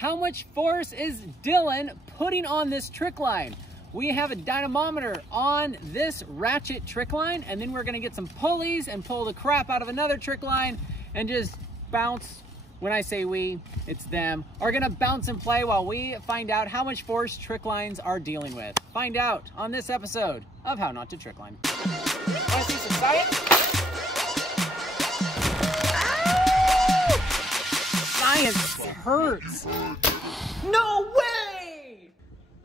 how much force is Dylan putting on this Trickline? We have a dynamometer on this ratchet Trickline, and then we're gonna get some pulleys and pull the crap out of another Trickline and just bounce. When I say we, it's them, are gonna bounce and play while we find out how much force Tricklines are dealing with. Find out on this episode of How Not to Trickline. Wanna see some science? Science hurts. No way!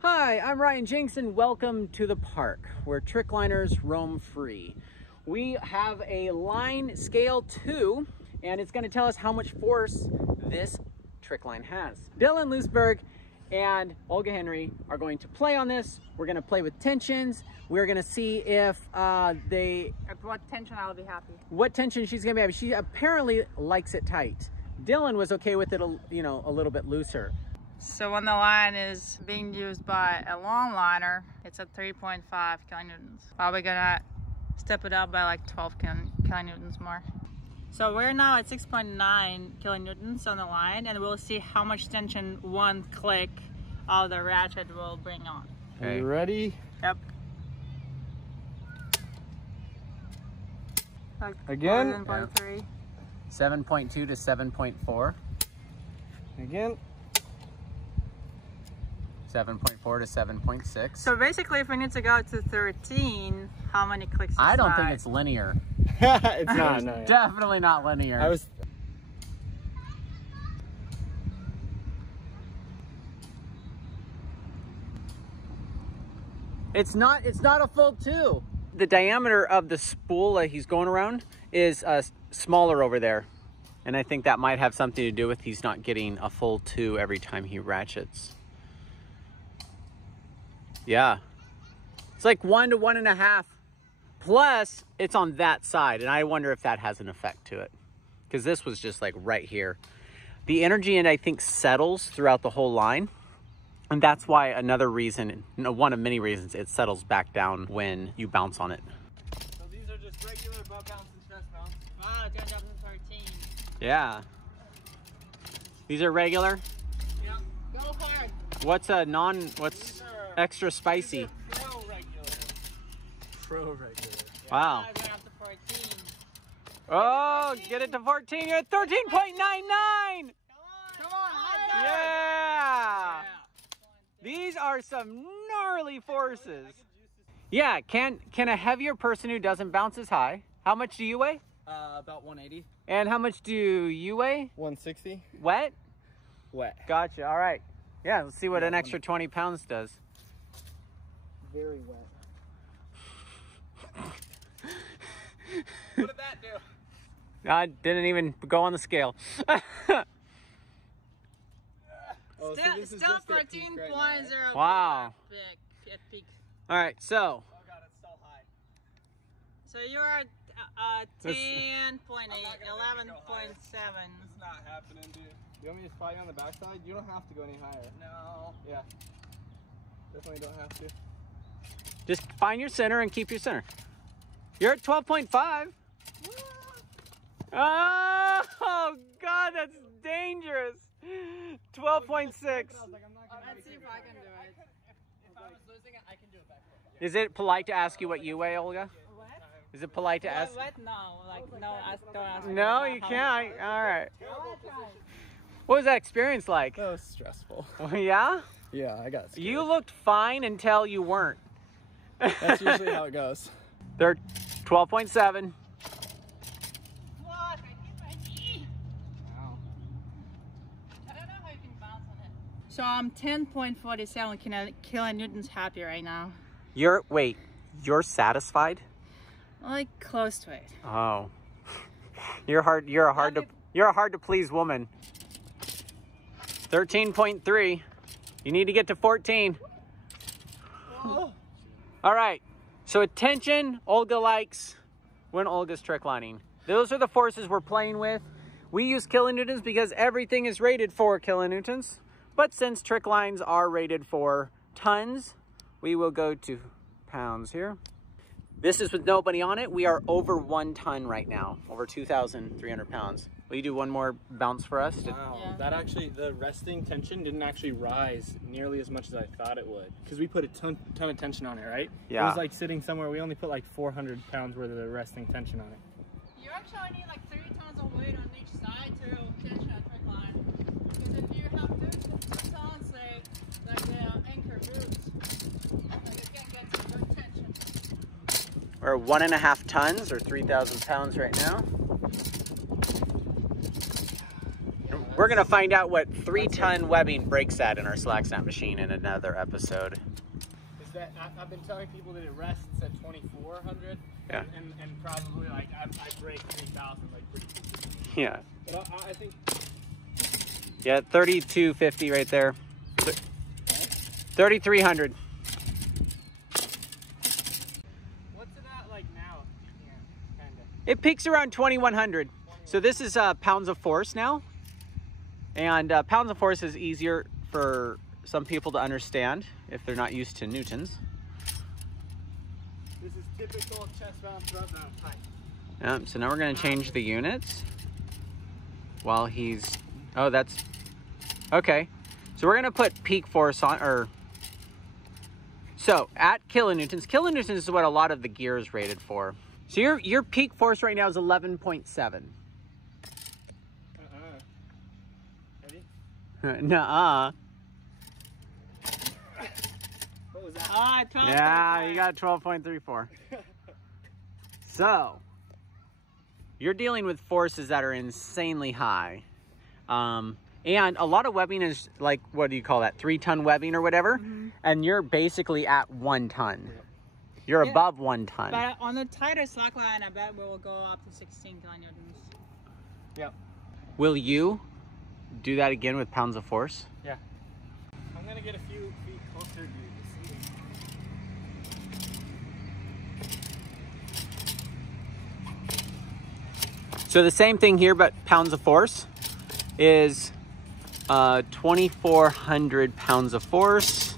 Hi, I'm Ryan Jinks and welcome to the park where Trickliners roam free. We have a line scale 2 and it's gonna tell us how much force this Trickline has. Dylan Loosberg and Olga Henry are going to play on this. We're gonna play with tensions. We're gonna see if at what tension I'll be happy. What tension she's gonna be happy. She apparently likes it tight. Dylan was okay with it, you know, a little bit looser. So when the line is being used by a longliner, it's at 3.5 kilonewtons. Probably gonna step it up by like 12 kilonewtons more. So we're now at 6.9 kilonewtons on the line, and we'll see how much tension one click of the ratchet will bring on. Okay. Are you ready? Yep. Again? 7.2 to 7.4. Again? 7.4 to 7.6. So basically, if we need to go to 13, how many clicks is I don't that? think it's linear. It's not, no. Definitely not linear. It's not a full 2. The diameter of the spool that he's going around is smaller over there. And I think that might have something to do with he's not getting a full 2 every time he ratchets. Yeah. It's like 1 to 1.5. Plus, it's on that side. And I wonder if that has an effect to it. Because this was just like right here. The energy, and I think, settles throughout the whole line. And that's why another reason, one of many reasons, it settles back down when you bounce on it. So these are just regular butt bounce and stress bounce. Wow, it turned up to 13. Yeah. These are regular? Yeah. Go hard. What's extra spicy? Pro regular. Pro regular. Yeah. Wow. I went up to 14. Oh, get it to 14. You're at 13.99. Come on. Yeah. These are some gnarly forces. Yeah, can a heavier person who doesn't bounce as high? How much do you weigh? About 180. And how much do you weigh? 160. Wet? Wet. Gotcha. All right. Yeah, let's see what an extra 20 pounds does. Very wet. What did that do? I didn't even go on the scale. Oh, Still 14.0. Wow. At peak. All right, so. Oh god, it's so high. So you're at 10.8, 11.7. It's not happening, dude. You want me to spy you on the backside? You don't have to go any higher. No. Yeah. Definitely don't have to. Just find your center and keep your center. You're at 12.5. Oh, God, that's dangerous. 12.6. Let's see if I can do it. If I was losing it, I can do it back. Is it polite to ask you what you weigh, Olga? What? Is it polite to ask? What? No. Like, no, don't ask me. No, you can't. All right. What was that experience like? That was stressful. Oh, yeah? Yeah, I got scared. You looked fine until you weren't. That's usually how it goes. They're 12.7. So I'm 10.47 kilonewtons happy right now. Wait, you're satisfied? Like close to it. Oh. You're a hard to please woman. 13.3. You need to get to 14. Oh. All right. So attention, Olga likes when Olga's tricklining. Those are the forces we're playing with. We use kilonewtons because everything is rated for kilonewtons. But since tricklines are rated for tons, we will go to pounds here. This is with nobody on it. We are over 1 ton right now, over 2,300 pounds. Will you do one more bounce for us? Wow, Yeah. that actually, the resting tension didn't actually rise nearly as much as I thought it would. Because we put a ton of tension on it, right? Yeah. It was like sitting somewhere, we only put like 400 pounds worth of the resting tension on it. You actually need like 3 tons of weight on each side to tension a Trickline. Because if you have 2 tons, say, like the anchor boots, like you can't get some good tension. We're 1.5 tons or 3,000 pounds right now. We're gonna find out what 3-ton webbing breaks at in our slack snap machine in another episode. Is that, I've been telling people that it rests at 2,400. Yeah. And probably like, I break 3,000 like pretty quickly. Yeah. But I think. Yeah, 3,250 right there. 3,300. What's it at like now? Yeah, kinda. It peaks around 2,100. So this is pounds of force now. And pounds of force is easier for some people to understand if they're not used to newtons. This is typical chest bounce, front bounce height. So now we're going to change the units while he's, oh, that's, okay. So we're going to put peak force on, or, so at kilonewtons is what a lot of the gear is rated for. So your peak force right now is 11.7. Ready? Nuh-uh. What was that? Ah, 12. Yeah, you got 12.34. So, you're dealing with forces that are insanely high. And a lot of webbing is like, what do you call that? 3-ton webbing or whatever. Mm-hmm. And you're basically at 1 ton. You're above 1 ton. But on the tighter slackline, I bet we will go up to 16 kilonewtons. Yep. Will you do that again with pounds of force? Yeah. I'm gonna get a few feet closer to you. So the same thing here, but pounds of force is 2,400 pounds of force.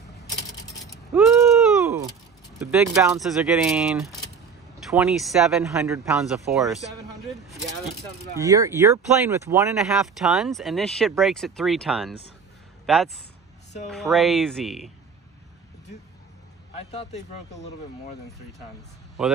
Woo! The big bounces are getting 2,700 pounds of force. 700? Yeah, that sounds about You're playing with 1.5 tons, and this shit breaks at 3 tons. That's so crazy. I thought they broke a little bit more than 3 tons. Well,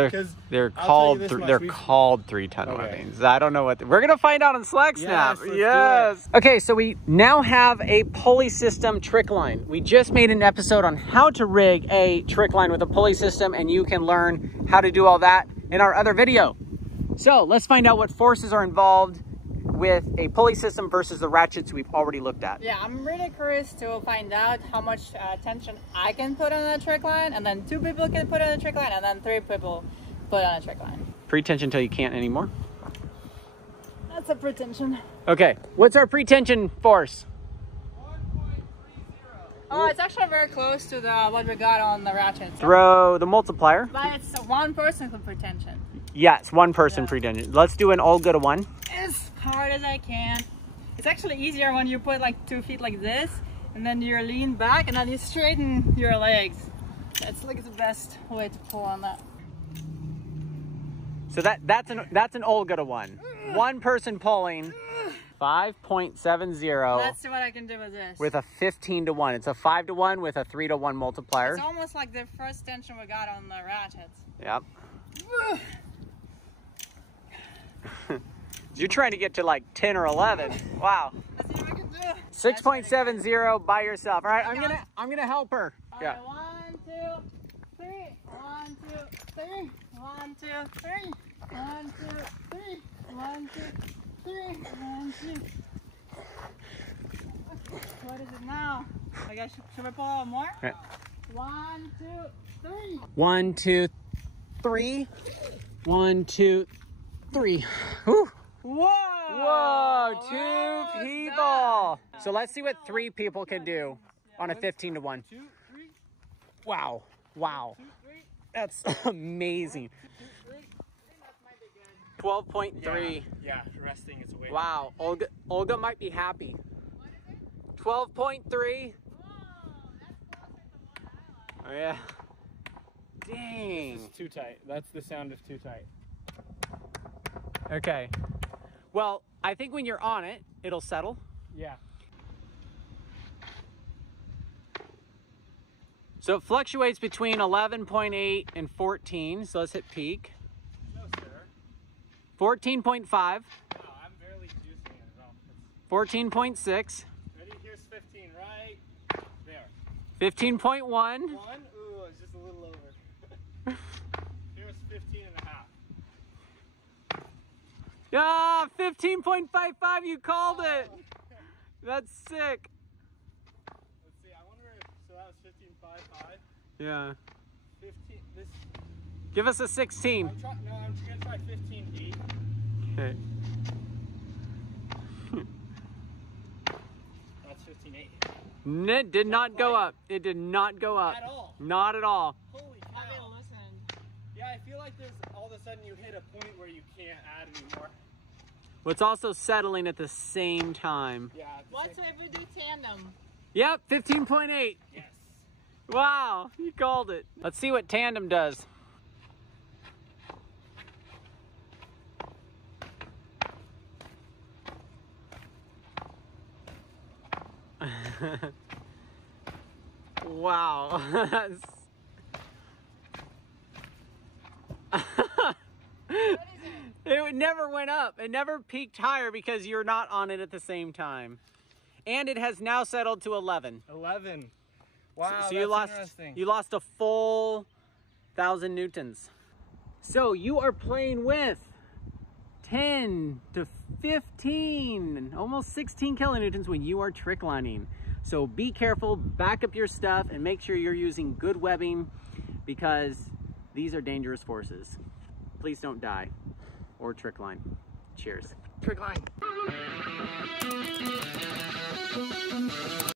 they're I'll called tell you this they're much, called 3-ton Okay. webbings. I don't know what we're gonna find out on Slack Snap. Yes, let's Yes. Okay, so we now have a pulley system Trickline. We just made an episode on how to rig a Trickline with a pulley system, and you can learn how to do all that in our other video. So let's find out what forces are involved with a pulley system versus the ratchets we've already looked at. Yeah, I'm really curious to find out how much tension I can put on a Trickline, and then 2 people can put on a Trickline, and then 3 people put on a Trickline. Pre-tension until you can't anymore. That's a pretension. Okay, what's our pre-tension force? 1.30. Oh, it's actually very close to the what we got on the ratchet. Throw the multiplier. But it's 1 person for pretension. Yes, 1 person pre-tension. Let's do an all go to 1. As hard as I can. It's actually easier when you put like 2 feet like this, and then you lean back, and then you straighten your legs. That's like the best way to pull on that. So that's an Olga to 1. 1 person pulling 5.70 Let's see what I can do with this. with a 15 to 1. It's a 5 to 1 with a 3 to 1 multiplier. It's almost like the first tension we got on the ratchets. Yep. You're trying to get to like 10 or 11. Wow. Let's see what I can do. 6.70 by yourself. All right, I'm gonna help her. Yeah. Alright, 1, 2, 3. 1, 2, 3. 1, 2, 3. 1, 2, 3. 1, 2, 3. 1, 2. What is it now? I guess should we pull out more? Yeah. 1, 2, 3. 1, 2, 3. 1, 2, 3. Whew. Whoa! Whoa, 2 What was people. that? So let's see what 3 people can do on a 15 to 1. 2, 3. Wow. Wow. That's amazing. 12.3. Yeah, resting is way. Wow. Olga might be happy. 12.3. Oh yeah. Dang. It's too tight. That's the sound of too tight. Okay. Well, I think when you're on it, it'll settle. Yeah. So it fluctuates between 11.8 and 14. So let's hit peak. No, sir. 14.5. No, I'm barely juicing it at all. 14.6. Ready? Here's 15 right there. 15.1. One? Ooh, it's just a little over. Here's 15 and a half. Ah, 15.55, you called it. That's sick. Let's see, I wonder if, so that was 15.55. Yeah. 15, this, Give us a 16. I'm gonna try 15.8. Okay. That's 15.8. It did not go up. It did not go up. At all? Not at all. Holy cow. I didn't listen. Yeah, I feel like there's, all of a sudden you hit a point where you can't add anymore. Well, it's also settling at the same time. Yeah. What's if we do tandem? Yep, 15.8. Yes. Wow, you called it. Let's see what tandem does. Wow. What is it? It never went up. It never peaked higher because you're not on it at the same time. And it has now settled to 11. 11. Wow, So you lost, interesting. you lost a full 1,000 newtons. So you are playing with 10 to 15, almost 16 kilonewtons when you are tricklining. So be careful, back up your stuff, and make sure you're using good webbing because these are dangerous forces. Please don't die or trickline. Cheers. Trickline.